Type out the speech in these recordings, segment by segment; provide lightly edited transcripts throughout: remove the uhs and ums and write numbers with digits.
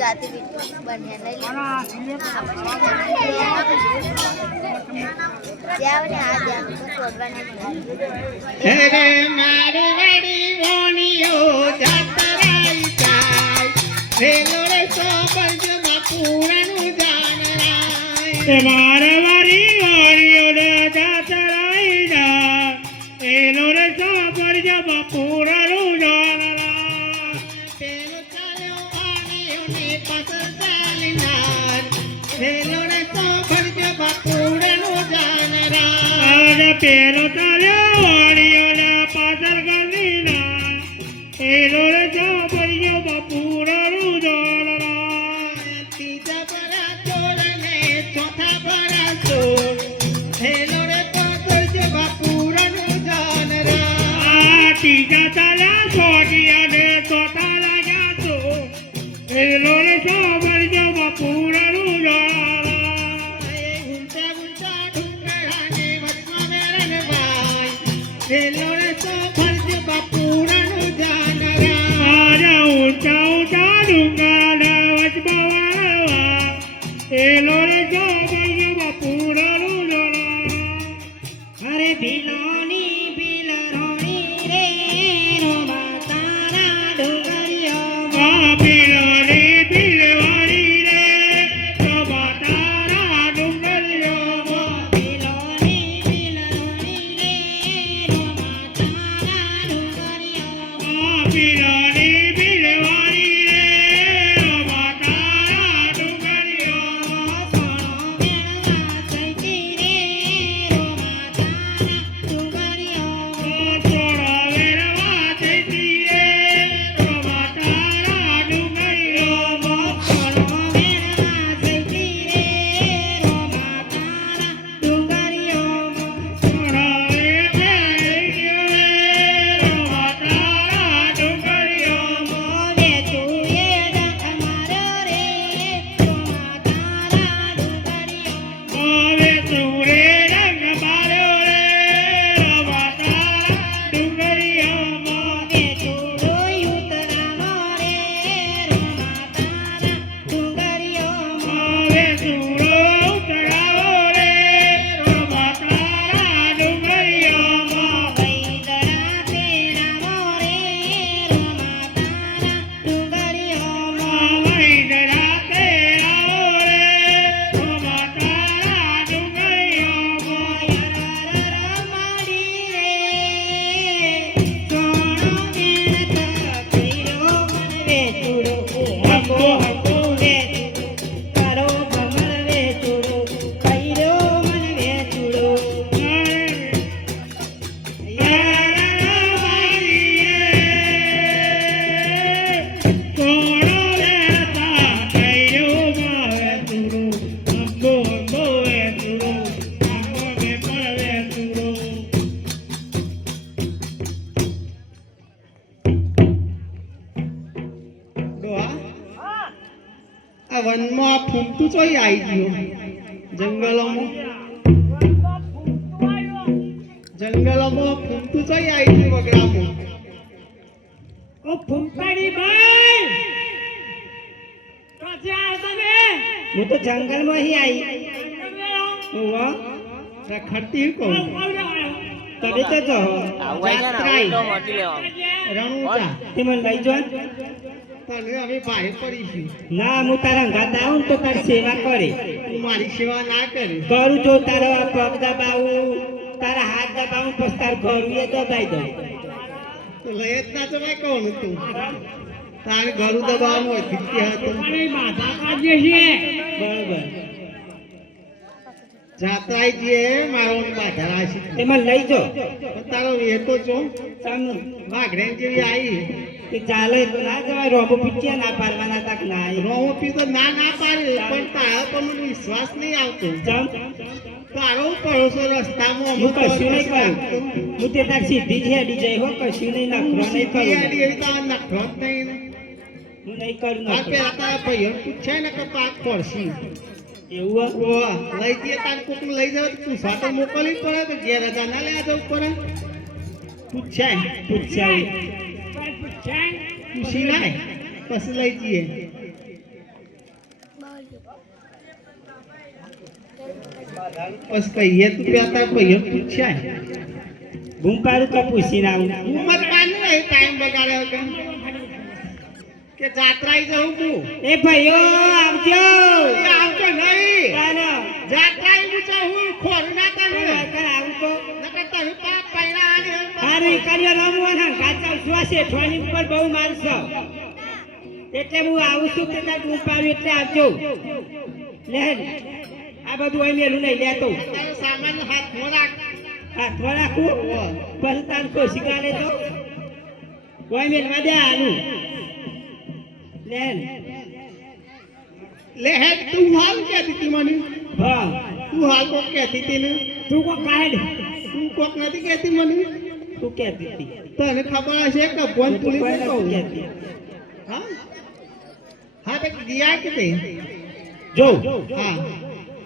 जाती बनिया नहीं हेरे मारवाड़ी वाणियो जातराई जाय रेलो रे सोबर जमा पूरनु जानराय मारवाड़ी वाणियो जातराई जाय रेलो रे सोबर जमा पूरनु जानराय पेलो चालो वाणियो ने पासल चालिनार रेलो रे सोबर जमा पूरनु जानराय पेलो चालो वाणियोना पासल गलीना एलो रे जाबरियो बापूरा रुजालरा तीजा बड़ा चोर ने चौथा बड़ा चोर एलो रे पासल जो बापूरा रुजालरा तीजा चला छोटिया ने चौथा लगा चोर एलो रे जाबरियो बापूरा रुजालरा उल्टा उल्टा ढूंढा ने वचमा मेरन भाई एलो रे तो फर्ज बापूरा नु जानरा आजा ऊंचा ऊंचा डूंगरा वचमा वाला एलो रे तो फर्ज बापूरा नु जानरा अरे बिलानी बिलरोनी रे रो मातारा डोगरिया मा बिलानी बिलवानी रे रो मातारा डोगरिया मा बिलानी बिलरोनी रे रो मातारा डोगरिया मा बिलानी बिलवानी रे रो मातारा डोगरिया मा सोनो बेणवा सैती रे रो मातारा डोगरिया मा सोनो बेणवा सैती रे रो मातारा डोगरिया मा सोनो बेणवा सैती रे रो मातारा डोगरिया मा सोनो बेणवा सैती रे रो मातारा डोगरिया मा वे तू ये डक मारो रे रो मातारा डोगरिया मा वे तू रे डक मारो रे रो मातारा डोगरिया मा वे तू रोई उतरावो रे रो मातारा डोगरिया मा वे तू रोई उतरावो रे रो मातारा डोगरिया मा वैदरा तेरा मोरे रो मातारा डोगरिया मा वैदरा तेरा मोरे रो मातारा डोगरिया मा यररर माडी रे सोनो गेण कइरो मन वे तुडो हमको हमको वे करो भमर वे तुडो कइरो मन वे तुडो વનમાં ફૂમતું ચોઈ આવી ગયો જંગલોમાં ફૂમતું ચોઈ આવી ગયું વગડામાં ઓ ફૂમતાડી ભાઈ કાચે આવ તમે હું તો જંગલમાં ही आई ઓવા રખડતી કોણ તબે તો જો રણુજા તમે લઈ જો તને હવે ભારે પડીશું ના હું તારા ગાતા આવું તો તારી સેવા કરે તું મારી સેવા ના કરે કરું જો તારો પગ દબાવું તારા હાથ દબાવું પછી તાર ઘરું એ દબાઈ દઉં તો લઈ જ ના જવાય કોણ તું તારે ઘરું દબાવવાનું હોય ધીકે હતો માથા કાઢીએ છીએ બરાબર જાત્રાઈ જે મારો બાધા રાશી એમાં લઈ જો તારો એ તો જો સામુ વાઘડે જેવી આવી તે ચાલે તો ના જવાય રોમો પીટિયા ના પાડવાના તક ના રોમો પી તો ના ના પાડે પણ તારા પર વિશ્વાસ નહીં આવતો જમ મારો પડોશો રસ્તામાં હું કશું નહીં કરું હું તે તાર સીધી જ હેડી જાય હો કશું નહીં નખરો નહીં કરું નખરો જ નહીં હું નહીં કરું આ નખરો. પેલા તારા ભાઈઓ પૂછાય ને કે પાક પડશે એવું હો? લઈ જઈએ તાર કોક લઈ જાવ તો પૂછવા તો મોકલવી પડે કે ઘેર હતા ના લઈ જવું પડે પૂછાય પૂછાય પૂછી લાય પછી લઈ જઈએ પછી કહીએ તું પેલા તાર ભાઈઓ પૂછાય બૂમ પાડું તો પૂછીને આવું ઉંમર કાઢી નહીં ટાઈમ બગાડ્યો કે જાત્રાઈ જવું તું એ ભાઈઓ આવજો આવતો નહીં ચાલો જાત્રાઈ પૂછા હું ખોરું ના તને આવું તો નકર તારું પાપ પૈડા આને હારું કર્યો રમવાના ગાતા શ્વાસે ઠોની ઉપર બહુ મારશો એટલે હું આવું છું તે તાર બૂમ પાડું એટલે આવજો લે આ બધું અહીં મેલું નહીં લેતો તારો સામાન હાથમાં રાખ હાથમાં રાખું પછી તાર કોશી કાઢે તો કોઈ મેલવા દે આનું લે લે હે તું હાલ કહેતી હતી મને હા તું હાલ કોક કહેતી હતી ને તું કો કાઢ તું કોક નથી કહેતી મને તું કહેતી હતી તને ખબર હશે કે ભોન પોલીસ કોઈ કહું નથી કહેતી. હા હા તો દિયા કે તે જો હા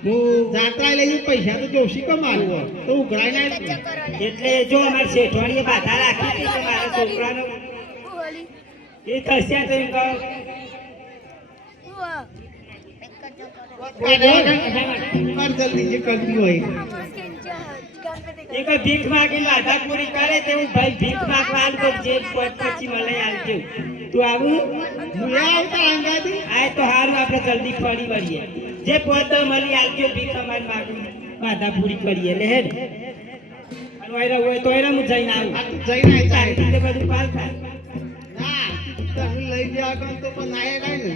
હું જાત્રા લઈ જઉં પૈસા તો જોશી કમાવું તો ઉઘરાઈ ના એટલે જો અમારે શેઠવાણીએ બાધા રાખી હતી કે મારા છોકરાનો એ થશે તો એમ કહો કર જલ્દી જે કરતી હોય એ કોઈ ભીખ માગીને બાધા પૂરી કરે તે હું ભાઈ ભીખ માગવા આલ તો જે પછી મને આવજો તું આવું હું આવતા અંગાથી આ તો હારું આપણે જલ્દી ફરી વળીએ જે પોત મળી આવજો ભીખ અમારી માગું બાધા પૂરી કરીએ લે હેડ અને ઓયરા હોય તો ઓયરા હું જઈને આવું આ તું જઈને આવી તારી રીતે બધું પાલ થાય ના તમે લઈ ગયા કર તો પણ આયા કાઈ ને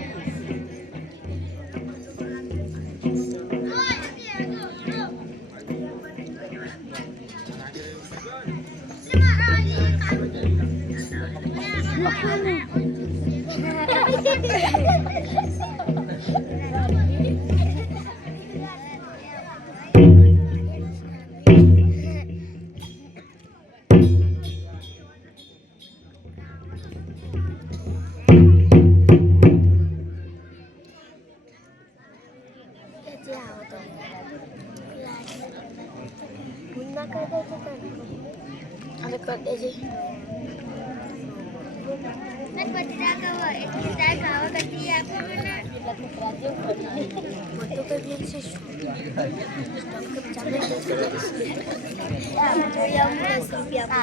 રૂપિયા